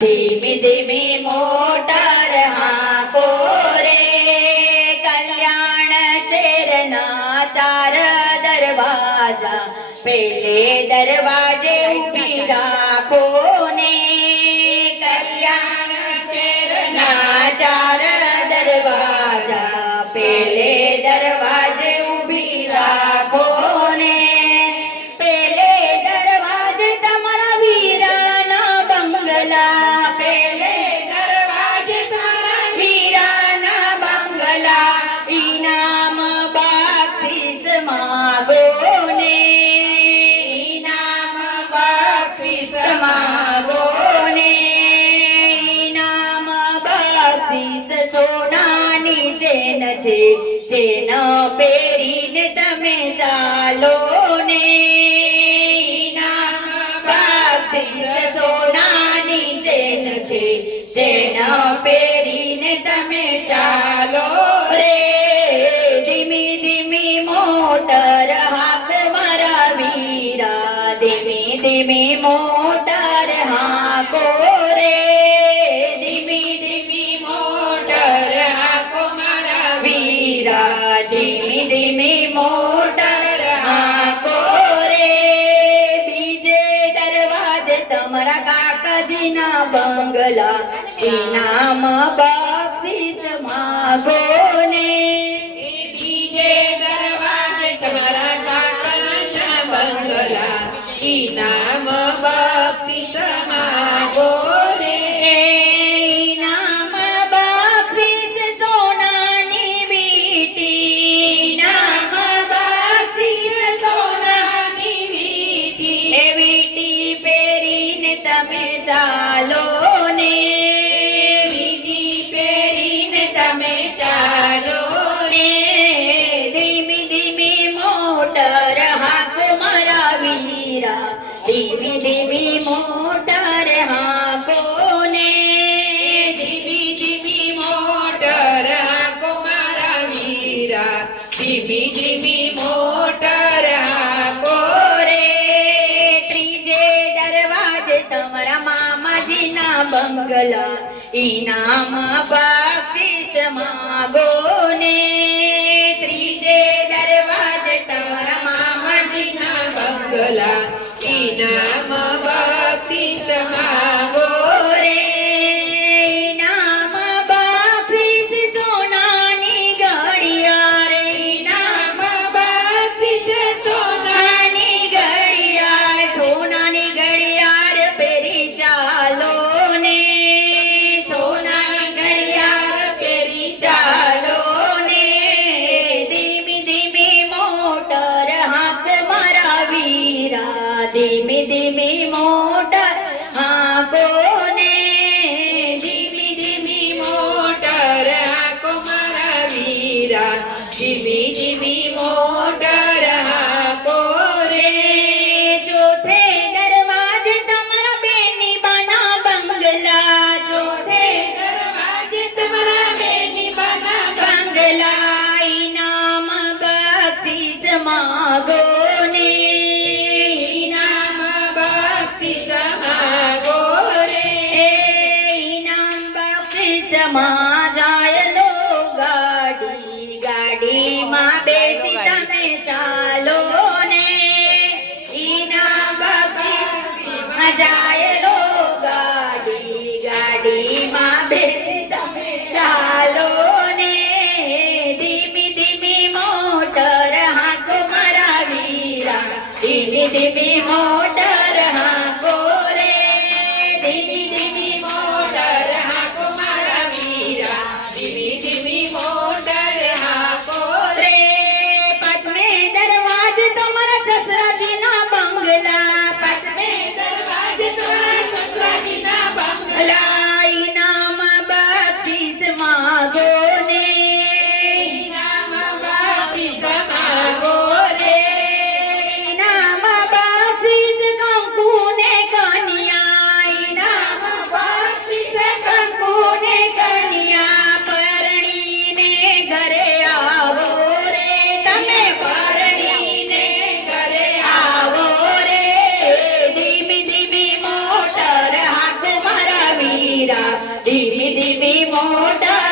ધીમી ધીમી મોટર હાંકો રે, કલ્યાણ શેરના 4 દરવાજા, પેલે દરવાજે ઊભી રાખો ને. કલ્યાણ શેરના 4 દરવાજા, પેલે દરવાજે ઊભી રાખો ને. પેલે દરવાજે તમારા વીરાના બંગલા, પેલે દરવાજે તમારા વીરાના બંગલા, ઇનામ બક્ષિસ માગો ને. ઇનામ બક્ષિસ માગો ને. ઇનામ બક્ષિસ સોનાની ચેન છે, ચેન પહેરીને તમે ચાલો ને. ઇનામ બક્ષિસ સોનાની ચેન છે, ચેન પહેરીને તમે ચાલો રે. ધીમી ધીમી મોટર હાથ મારા વીરા, ધીમી ધીમી મોટર હાંકો રે. ધીમી ધીમી મોટર હાંકો મારા વીરા, ધીમી ધીમી મોટર હાંકો રે. બીજે દરવાજે તમારા કાકાજીના બંગલા, ઇનામ બક્ષિસ માગો ને. બીજે દરવાજે તમારા કાકાના બંગલા, ઇનામ બક્ષિસ માગો રે. ઇનામ બક્ષિસ સોનાની વીંટી, ઇનામ બક્ષિસ સોનાની વીંટી, એ વીંટી પહેરીને તમે ચાલો ને. વીંટી પહેરીને તમે ચાલો ને. ધીમી ધીમી મોટર હાંકો મારા વીરા, ધીમી ધીમી મોટર હાંકો ને. ધીમી ધીમી મોટર હાંકો મારા વીરા, ધીમી ધીમી મોટર હાંકો રે. ત્રીજે દરવાજે તમારા મામાજીના બંગલા, ઇનામ બક્ષિસ માગો ને. ત્રીજે દરવાજે તમારા મામાજીના બંગલા, ઇનામ બક્ષિસ માગો રે. ઇનામ બક્ષિસ સોનાની ઘડિયાળ, ઇનામ બક્ષિસ સોનાની ઘડિયાળ, સોનાની ઘડિયાળ પહેરી ચાલો ને. સોનાની ઘડિયાળ પહેરી ચાલો ને. ધીમી ધીમી મોટર હાથ મારા વીરા, ધીમી ધીમી મોટર હાંકો ને. ધીમી ધીમી મોટર હાંકો મારા વીરા, ધીમી ધીમી મોટર હાંકો રે. ચોથે દરવાજે તમારા બેની બાના બંગલા, ચોથે દરવાજે તમારા બેની બાના બંગલા, ઇનામ બક્ષિસ માગો ને. ઇનામ બક્ષિસ માગો રે. ઇનામ બક્ષિસ માં જાય લો ગાડી, ગાડીમાં બેસી તમે ચાલો ને. ઇનામ બક્ષિસમાં જાય લો ગાડી, ગાડીમાં બેસી તમે ચાલો ને. ધીમી ધીમી મોટર હાંકો મારા વીરા, ધીમી ધીમી મોટર હાંકો રે. ધીમી ધીમી મોટર હાંકો મારા વીરા, ધીમી ધીમી મોટર હાંકો રે. પાંચમે દરવાજે તમારા સસરાજીના બંગલા, પાંચમે દરવાજે તમારા સસરાજીના બંગલા, ઇનામ બક્ષિસ માગો મીરા ધીમી ધીમી મોટર